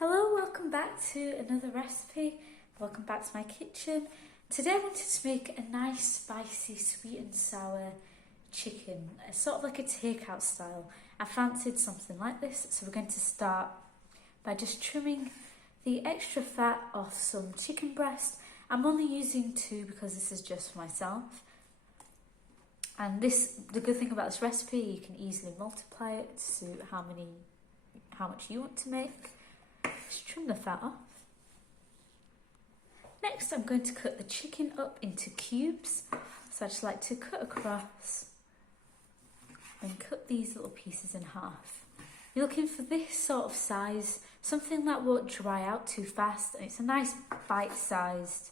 Hello, welcome back to another recipe. Welcome back to my kitchen. Today I wanted to make a nice spicy sweet and sour chicken, sort of like a takeout style. I fancied something like this, so we're going to start by just trimming the extra fat off some chicken breast. I'm only using 2 because this is just for myself. And the good thing about this recipe, you can easily multiply it to suit how much you want to make. Just trim the fat off. Next, I'm going to cut the chicken up into cubes. So I just like to cut across and cut these little pieces in half. You're looking for this sort of size, something that won't dry out too fast, and it's a nice bite-sized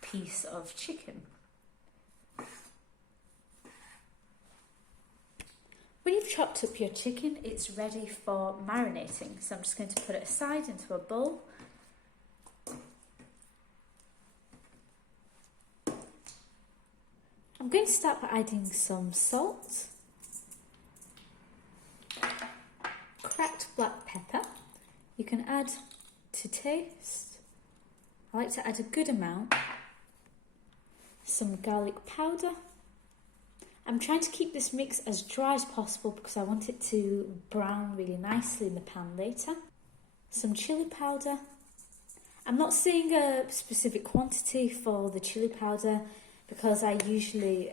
piece of chicken. When you've chopped up your chicken, it's ready for marinating. So I'm just going to put it aside into a bowl. I'm going to start by adding some salt, cracked black pepper. You can add to taste. I like to add a good amount. Some garlic powder. I'm trying to keep this mix as dry as possible because I want it to brown really nicely in the pan later. Some chili powder. I'm not saying a specific quantity for the chili powder because I usually,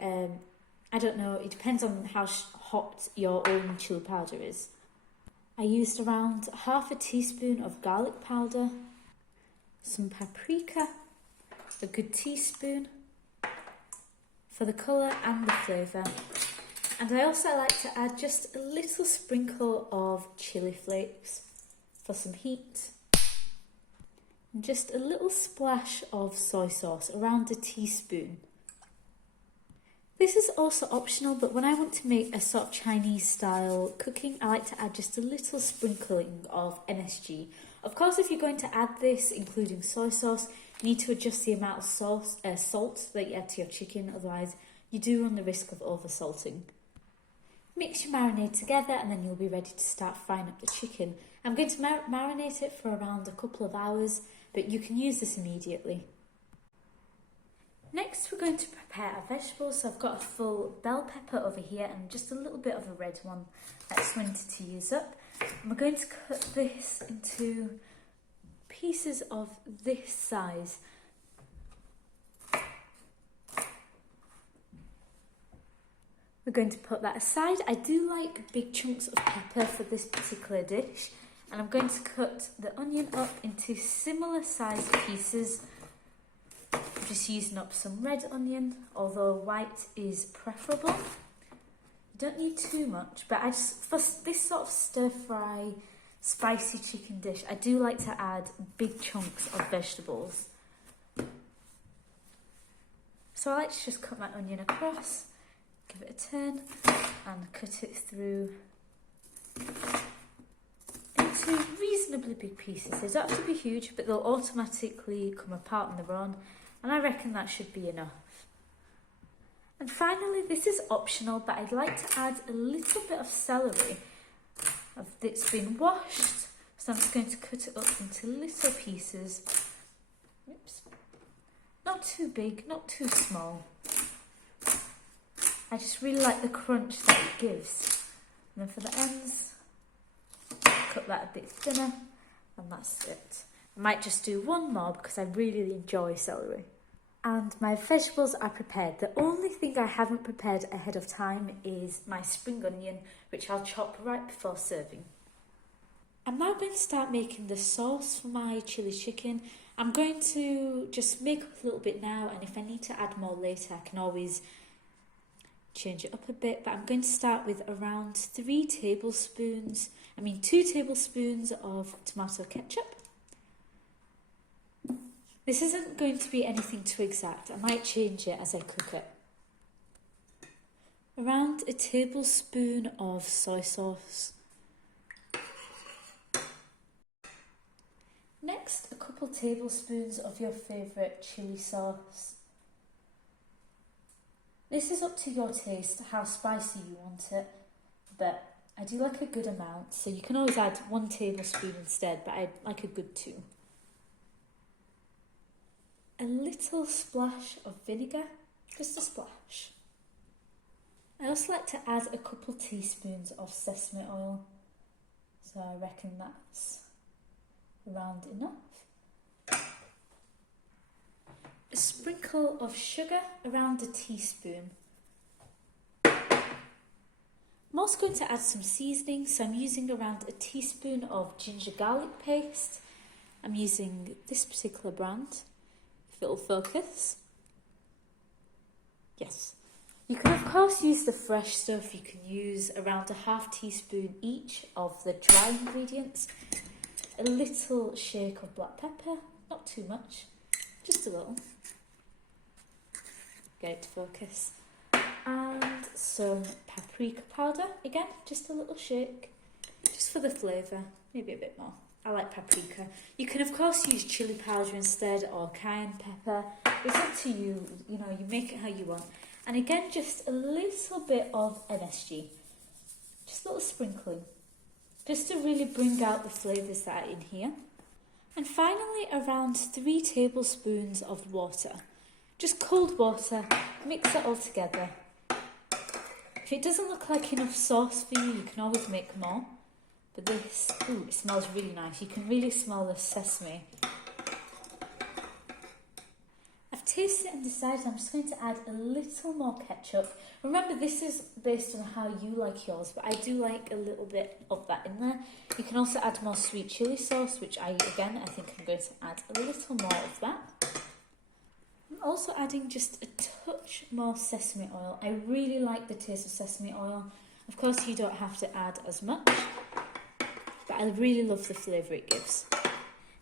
I don't know, it depends on how hot your own chili powder is. I used around half a teaspoon of garlic powder, some paprika, a good teaspoon, for the colour and the flavour. And I also like to add just a little sprinkle of chilli flakes for some heat. And just a little splash of soy sauce, around a teaspoon. This is also optional, but when I want to make a sort of Chinese style cooking, I like to add just a little sprinkling of MSG. Of course, if you're going to add this, including soy sauce, you need to adjust the amount of salt that you add to your chicken, otherwise you do run the risk of over-salting. Mix your marinade together and then you'll be ready to start frying up the chicken. I'm going to marinate it for around a couple of hours, but you can use this immediately. Next, we're going to prepare our vegetables. So I've got a full bell pepper over here and just a little bit of a red one I just wanted to use up. And we're going to cut this into pieces of this size. We're going to put that aside. I do like big chunks of pepper for this particular dish, and I'm going to cut the onion up into similar sized pieces. I'm just using up some red onion, although white is preferable. You don't need too much, but for this sort of stir fry spicy chicken dish, I do like to add big chunks of vegetables. So I like to just cut my onion across, give it a turn and cut it through into reasonably big pieces. They don't have to be huge, but they'll automatically come apart on their own, and I reckon that should be enough. And finally, this is optional, but I'd like to add a little bit of celery. It's been washed, so I'm just going to cut it up into little pieces. Oops. Not too big, not too small. I just really like the crunch that it gives. And then for the ends, cut that a bit thinner, and that's it. I might just do one more because I really enjoy celery. And my vegetables are prepared. The only thing I haven't prepared ahead of time is my spring onion, which I'll chop right before serving. I'm now going to start making the sauce for my chili chicken. I'm going to just make up a little bit now, and if I need to add more later, I can always change it up a bit. But I'm going to start with around 2 tablespoons of tomato ketchup. This isn't going to be anything too exact. I might change it as I cook it. Around a tablespoon of soy sauce. Next, a couple tablespoons of your favourite chilli sauce. This is up to your taste, how spicy you want it, but I do like a good amount, so you can always add 1 tablespoon instead, but I like a good 2. A little splash of vinegar, just a splash. I also like to add a couple teaspoons of sesame oil, so I reckon that's around enough. A sprinkle of sugar, around a teaspoon. I'm also going to add some seasoning, so I'm using around a teaspoon of ginger garlic paste. I'm using this particular brand, if it'll focus. Yes. You can of course use the fresh stuff. You can use around a half teaspoon each of the dry ingredients. A little shake of black pepper, not too much, just a little. Get it to focus. And some paprika powder, again, just a little shake, just for the flavour, maybe a bit more. I like paprika. You can of course use chili powder instead, or cayenne pepper. It's up to you, you know, you make it how you want. And again, just a little bit of MSG, just a little sprinkling, just to really bring out the flavours that are in here. And finally, around 3 tablespoons of water, just cold water, mix it all together. If it doesn't look like enough sauce for you, you can always make more. But this, ooh, it smells really nice. You can really smell the sesame. I've tasted it and decided I'm just going to add a little more ketchup. Remember, this is based on how you like yours, but I do like a little bit of that in there. You can also add more sweet chili sauce, which I think I'm going to add a little more of that. I'm also adding just a touch more sesame oil. I really like the taste of sesame oil. Of course, you don't have to add as much, but I really love the flavour it gives.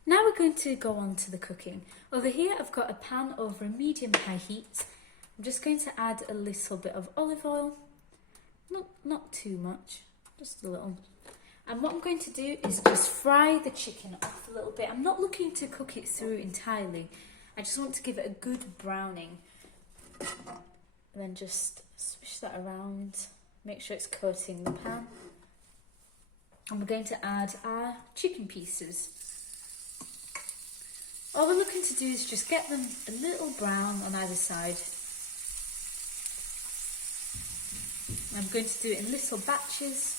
Now we're going to go on to the cooking. Over here, I've got a pan over a medium-high heat. I'm just going to add a little bit of olive oil. Not too much, just a little. And what I'm going to do is just fry the chicken off a little bit. I'm not looking to cook it through entirely. I just want to give it a good browning. And then just swish that around, make sure it's coating the pan. And we're going to add our chicken pieces. All we're looking to do is just get them a little brown on either side. I'm going to do it in little batches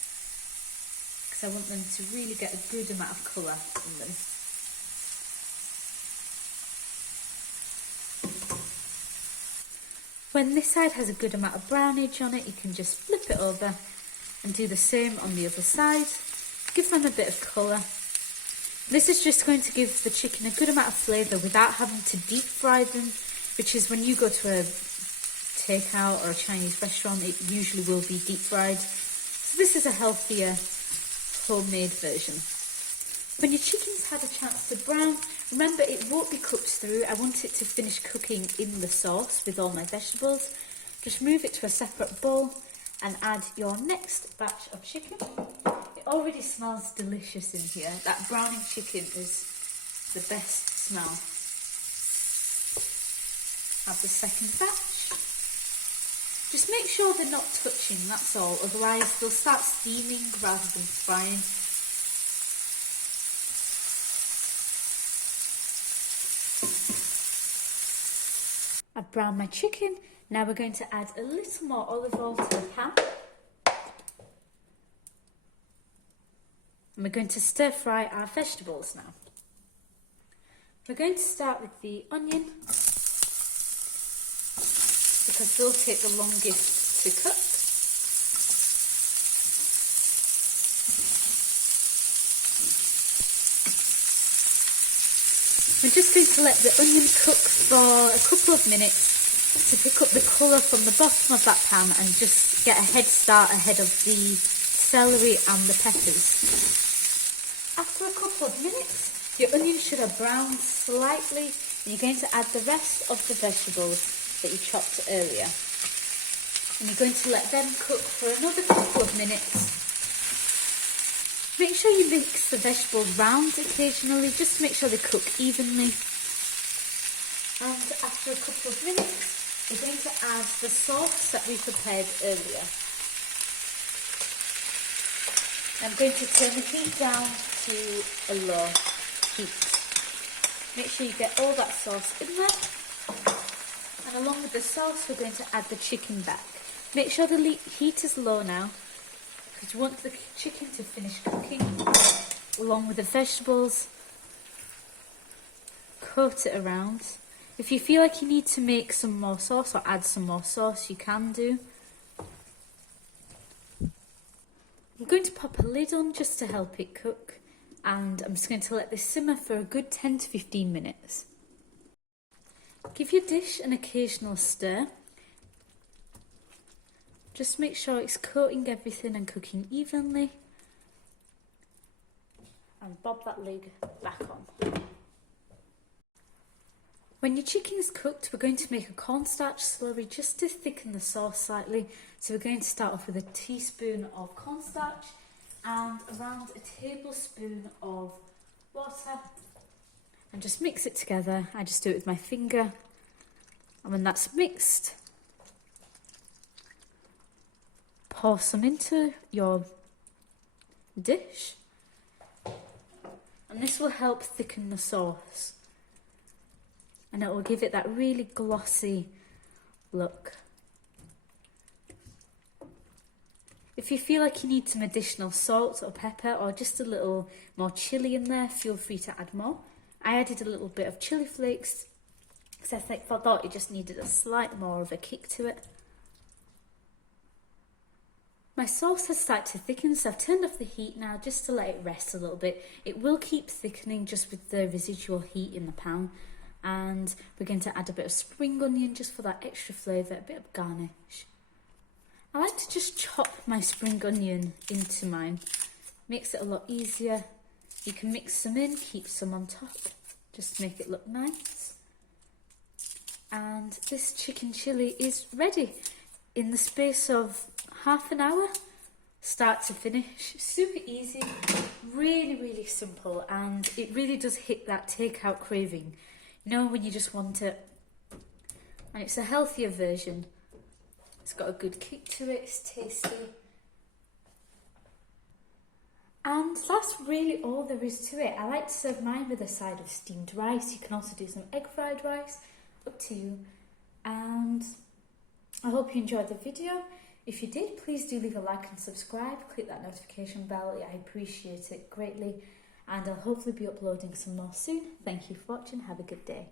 because I want them to really get a good amount of colour in them. When this side has a good amount of brownage on it, you can just flip it over and do the same on the other side. Give them a bit of colour. This is just going to give the chicken a good amount of flavour without having to deep fry them, which is when you go to a takeout or a Chinese restaurant, it usually will be deep fried. So this is a healthier homemade version. When your chicken's had a chance to brown, remember it won't be cooked through. I want it to finish cooking in the sauce with all my vegetables. Just move it to a separate bowl and add your next batch of chicken. It already smells delicious in here. That browning chicken is the best smell. Add the second batch. Just make sure they're not touching, that's all. Otherwise they'll start steaming rather than frying. I've browned my chicken. Now we're going to add a little more olive oil to the pan. And we're going to stir fry our vegetables now. We're going to start with the onion because they'll take the longest to cook. We're just going to let the onion cook for a couple of minutes to pick up the colour from the bottom of that pan and just get a head start ahead of the celery and the peppers. After a couple of minutes, your onion should have browned slightly and you're going to add the rest of the vegetables that you chopped earlier. And you're going to let them cook for another couple of minutes. Make sure you mix the vegetables round occasionally, just to make sure they cook evenly. And after a couple of minutes, we're going to add the sauce that we prepared earlier. I'm going to turn the heat down to a low heat. Make sure you get all that sauce in there. And along with the sauce, we're going to add the chicken back. Make sure the heat is low now, because you want the chicken to finish cooking along with the vegetables. Coat it around. If you feel like you need to make some more sauce or add some more sauce, you can do. I'm going to pop a lid on just to help it cook, and I'm just going to let this simmer for a good 10 to 15 minutes. Give your dish an occasional stir. Just make sure it's coating everything and cooking evenly. And bob that lid back on. When your chicken's cooked, we're going to make a cornstarch slurry just to thicken the sauce slightly. So we're going to start off with a teaspoon of cornstarch and around a tablespoon of water. And just mix it together. I just do it with my finger. And when that's mixed, pour some into your dish. And this will help thicken the sauce. And it will give it that really glossy look. If you feel like you need some additional salt or pepper or just a little more chilli in there, feel free to add more. I added a little bit of chilli flakes because I thought it just needed a slight more of a kick to it. My sauce has started to thicken, so I've turned off the heat now just to let it rest a little bit. It will keep thickening just with the residual heat in the pan. And we're going to add a bit of spring onion just for that extra flavour, a bit of garnish. I like to just chop my spring onion into mine. Makes it a lot easier. You can mix some in, keep some on top, just to make it look nice. And this chicken chilli is ready in the space of half an hour, start to finish. Super easy, really simple, and it really does hit that takeout craving. You know, when you just want it. And it's a healthier version. It's got a good kick to it, it's tasty. And that's really all there is to it. I like to serve mine with a side of steamed rice. You can also do some egg fried rice, up to you. And I hope you enjoyed the video. If you did, please do leave a like and subscribe. Click that notification bell, I appreciate it greatly. And I'll hopefully be uploading some more soon. Thank you for watching. Have a good day.